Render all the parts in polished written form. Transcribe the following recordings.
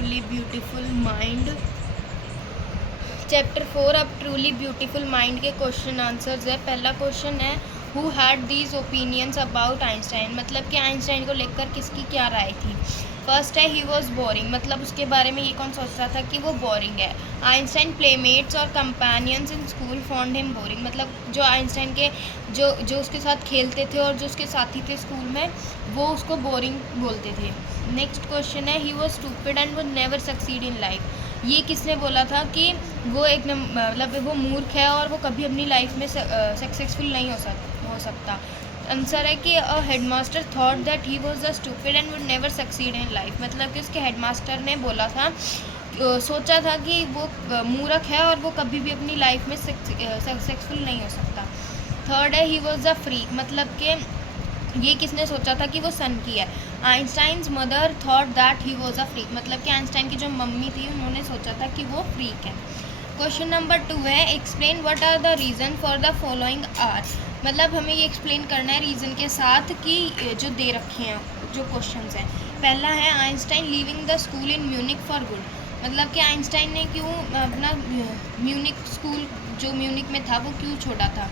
Truly beautiful mind. Chapter 4 अब truly beautiful mind के question answers है। पहला क्वेश्चन है who had these opinions about Einstein, मतलब कि आइंस्टाइन को लेकर किसकी क्या राय थी। फर्स्ट है ही वॉज बोरिंग, मतलब उसके बारे में ये कौन सोच रहा था कि वो बोरिंग है। आइंस्टाइन प्लेमेट्स और companions in school found him boring, मतलब जो आइंस्टाइन के जो उसके साथ खेलते थे और जो उसके साथी थे स्कूल में वो उसको बोरिंग बोलते थे। नेक्स्ट क्वेश्चन है he was stupid and would never succeed in life, ये किसने बोला था कि वो एक मतलब वो मूर्ख है और वो कभी अपनी लाइफ में सक्सेसफुल नहीं हो सकता। आंसर है कि a headmaster thought that he was the stupid and would never succeed in life, मतलब कि उसके हेडमास्टर ने बोला था सोचा था कि वो मूर्ख है और वो कभी भी अपनी लाइफ में सक्सेसफुल नहीं हो सकता। थर्ड है ही वाज द फ्रीक, मतलब कि ये किसने सोचा था कि वो सन की है। Einstein's mother thought that he was a freak, मतलब कि आइंस्टाइन की जो मम्मी थी उन्होंने सोचा था कि वो फ्रीक है। क्वेश्चन नंबर 2 है explain what are the reason for the following are, मतलब हमें ये एक्सप्लेन करना है रीज़न के साथ कि जो दे रखे हैं जो क्वेश्चंस हैं। पहला है Einstein leaving the school in Munich for good, मतलब कि आइंस्टाइन ने क्यों अपना म्यूनिक स्कूल जो म्यूनिक में था वो क्यों छोड़ा था।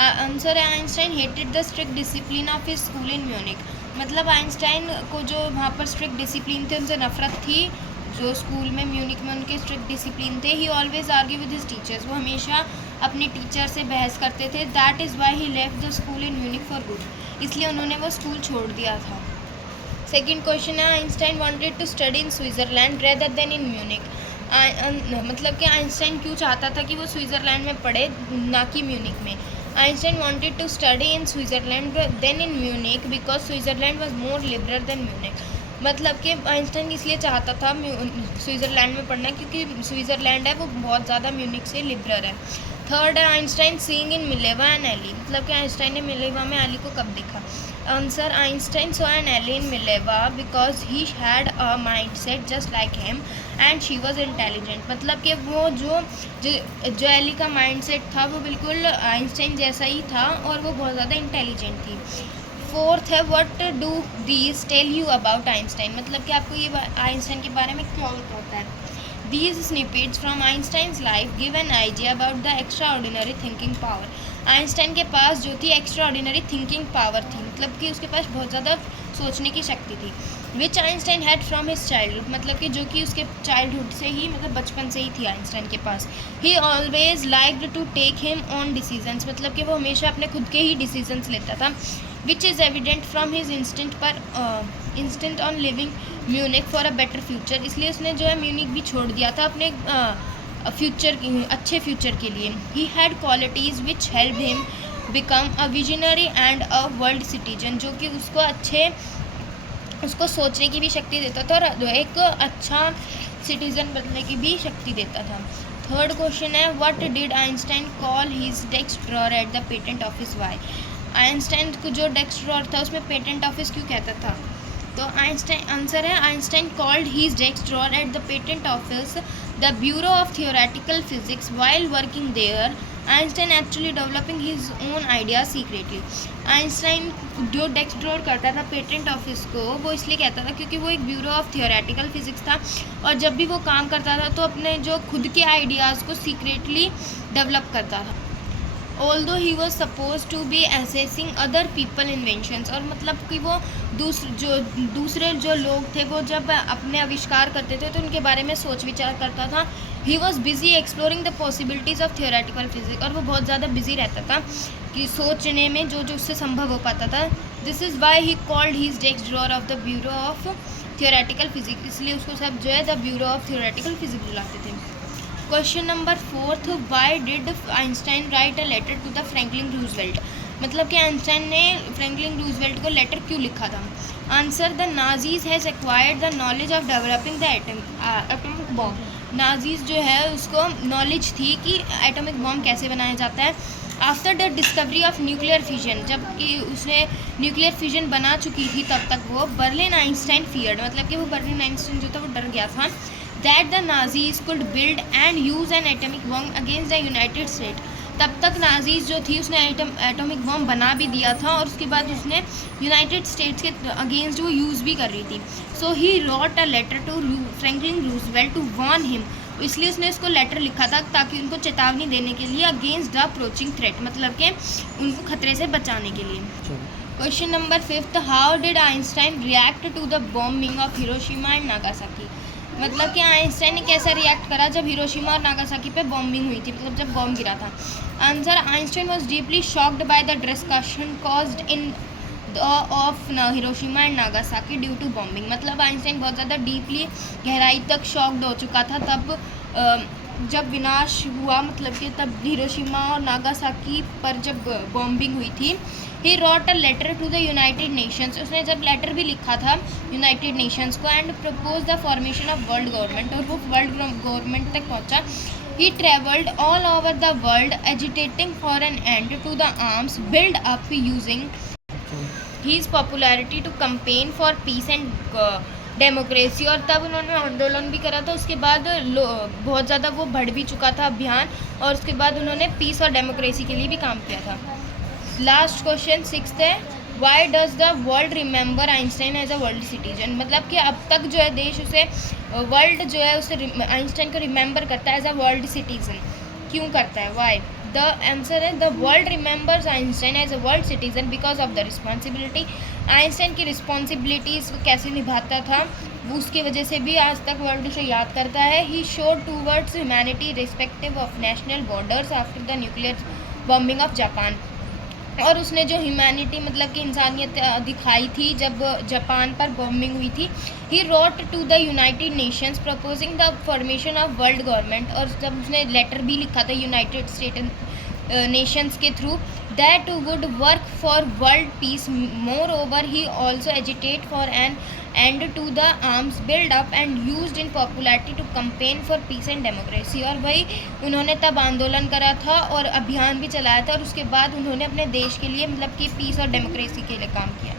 आंसर है Einstein hated the strict discipline of his school in Munich, मतलब आइंस्टाइन को जो वहाँ पर स्ट्रिक्ट डिसिप्लिन थे उनसे नफरत थी। जो स्कूल में म्यूनिक में उनके स्ट्रिक्ट डिसिप्लिन थे। He always argue with his teachers, वो हमेशा अपने टीचर से बहस करते थे। That is why he left the school in Munich for good, इसलिए उन्होंने वो स्कूल छोड़ दिया था। सेकेंड क्वेश्चन है Einstein wanted to study in Switzerland rather than in Munich, मतलब कि आइंस्टाइन क्यों चाहता था कि वो स्विट्ज़रलैंड में पढ़े ना कि म्यूनिक में। Einstein wanted to study in Switzerland than in Munich because Switzerland was more liberal than Munich, मतलब कि आइंस्टाइन इसलिए चाहता था स्विट्ज़रलैंड में पढ़ना क्योंकि स्विट्ज़रलैंड है वो बहुत ज़्यादा म्यूनिक से लिबरल है। थर्ड है Einstein seeing in Mileva and Eli, मतलब कि आइंस्टाइन ने मिलेवा में एली को कब देखा। Answer Einstein saw an Eli in Mileva because he had a mind set just like him and she was intelligent, मतलब कि वो जो एली का माइंड सेट था वो बिल्कुल आइंस्टाइन जैसा ही था और वो बहुत ज़्यादा इंटेलिजेंट थी। फोर्थ है what do these tell you about Einstein, मतलब कि आपको ये आइंस्टाइन के बारे में क्या बताता है। These snippets from Einstein's life give an idea about the extraordinary thinking power. Einstein के पास जो थी एक्स्ट्राऑर्डिनरी थिंकिंग पावर थी, मतलब कि उसके पास बहुत ज़्यादा सोचने की शक्ति थी। Which Einstein had from his childhood, मतलब कि जो कि उसके चाइल्डहुड से ही मतलब बचपन से ही थी आइंस्टाइन के पास। He always liked to take him on decisions, मतलब कि वो हमेशा अपने खुद के ही डिसीजंस लेता था। Which is evident from his instant on living Munich for a better future, इसलिए उसने जो है म्यूनिक भी छोड़ दिया था अपने अच्छे फ्यूचर के लिए। He had qualities which help him become a visionary and a world citizen, जो कि उसको सोचने की भी शक्ति देता था और एक अच्छा सिटीज़न बनने की भी शक्ति देता था। थर्ड क्वेश्चन है what did Einstein call his desk drawer at the patent office why, Einstein को जो डेस्क ड्रॉअर था उसमें पेटेंट ऑफिस क्यों कहता था। तो आइंस्टाइन आंसर है Einstein called his desk drawer at the patent office the bureau of theoretical physics while working there Einstein actually developing his own idea secretly, Einstein जो desk drawer करता था patent office को वो इसलिए कहता था क्योंकि वो एक ब्यूरो ऑफ थियोरेटिकल फिजिक्स था और जब भी वो काम करता था तो अपने जो खुद के आइडियाज़ को सीक्रेटली डेवलप करता था। Although he was suppose to be assessing other people inventions, और मतलब कि वो दूसरे जो लोग थे वो जब अपने आविष्कार करते थे तो उनके बारे में सोच विचार करता था। He was busy exploring the possibilities of theoretical physics, और वो बहुत ज़्यादा बिजी रहता था कि सोचने में जो उससे संभव हो पाता था। This is why he called his desk drawer of the bureau of theoretical physics, इसलिए उसको सब जो है the bureau of theoretical physics बुलाते थे। Question number 4 why did Einstein write a letter to the Franklin Roosevelt, मतलब कि Einstein ने फ्रैंकलिन रूजवेल्ट को लेटर क्यों लिखा था। Answer the Nazis has acquired the knowledge of developing the atomic bomb, Nazis जो है उसको नॉलेज थी कि एटॉमिक बॉम्ब कैसे बनाया जाता है। After the discovery of nuclear fission, जबकि उसने न्यूक्लियर फिजन बना चुकी थी तब तक वो बर्लिन आइंस्टाइन फियर्ड, मतलब कि वो बर्लिन आइंस्टाइन जो था वो डर गया था that the Nazis could build and use an atomic bomb against the United States, तब तक नाजीज जो थी उसने एटॉमिक बॉम्ब बना भी दिया था और उसके बाद उसने यूनाइटेड स्टेट्स के अगेंस्ट वो यूज़ भी कर रही थी. So he wrote a letter to Franklin Roosevelt to warn him. इसलिए उसने इसको लेटर लिखा था ताकि उनको चेतावनी देने के लिए अगेंस्ट द अप्रोचिंग थ्रेट, मतलब कि उनको खतरे से बचाने के लिए. Question number 5, how did Einstein react to the bombing of Hiroshima and Nagasaki. मतलब कि आइंस्टाइन ने कैसा रिएक्ट करा जब हिरोशिमा और नागासाकी पे बॉम्बिंग हुई थी, मतलब जब बॉम्ब गिरा था. Answer, Einstein was deeply shocked by the discussion caused in of Hiroshima and Nagasaki due to bombing. मतलब आइंस्टाइन बहुत ज़्यादा डीपली गहराई तक शॉक्ड हो चुका था तब जब विनाश हुआ, मतलब कि तब हिरोशिमा और नागासाकी पर जब बॉम्बिंग हुई थी. He wrote a letter to the United Nations. उसने जब लेटर भी लिखा था यूनाइटेड नेशंस को and propose the formation of world government, और वो वर्ल्ड गवर्नमेंट तक पहुंचा. He travelled all over the world agitating for an end to the arms build up using his popularity to campaign for peace and democracy. और तब उन्होंने आंदोलन भी करा था. उसके बाद बहुत ज़्यादा वो बढ़ भी चुका था अभियान, और उसके बाद उन्होंने पीस और डेमोक्रेसी के लिए भी काम किया था. लास्ट क्वेश्चन 6 है, why does the world remember Einstein as a world citizen. मतलब कि अब तक जो है देश उसे वर्ल्ड जो है उसे आइंस्टाइन को रिमेंबर करता है एज अ वर्ल्ड सिटीजन. क्यों करता है, वाई? द आंसर है, the world remembers Einstein as a world citizen because of the responsibility. Einstein की रिस्पॉन्सिबिलिटीज़ कैसे निभाता था उसकी वजह से भी आज तक वर्ल्ड उसे याद करता है. He showed towards humanity respective of national borders after the nuclear bombing of Japan. और उसने जो ह्यूमैनिटी मतलब कि इंसानियत दिखाई थी जब जापान पर बॉम्बिंग हुई थी. He wrote to the United Nations proposing the formation of world government. और जब उसने लेटर भी लिखा था यूनाइटेड स्टेट नेशंस के through that would work for world peace. Moreover, he also agitate for an end to the arms build up and used in popularity to campaign for peace and democracy. और वही उन्होंने तब आंदोलन करा था और अभियान भी चलाया था, और उसके बाद उन्होंने अपने देश के लिए मतलब कि पीस और डेमोक्रेसी के लिए काम किया.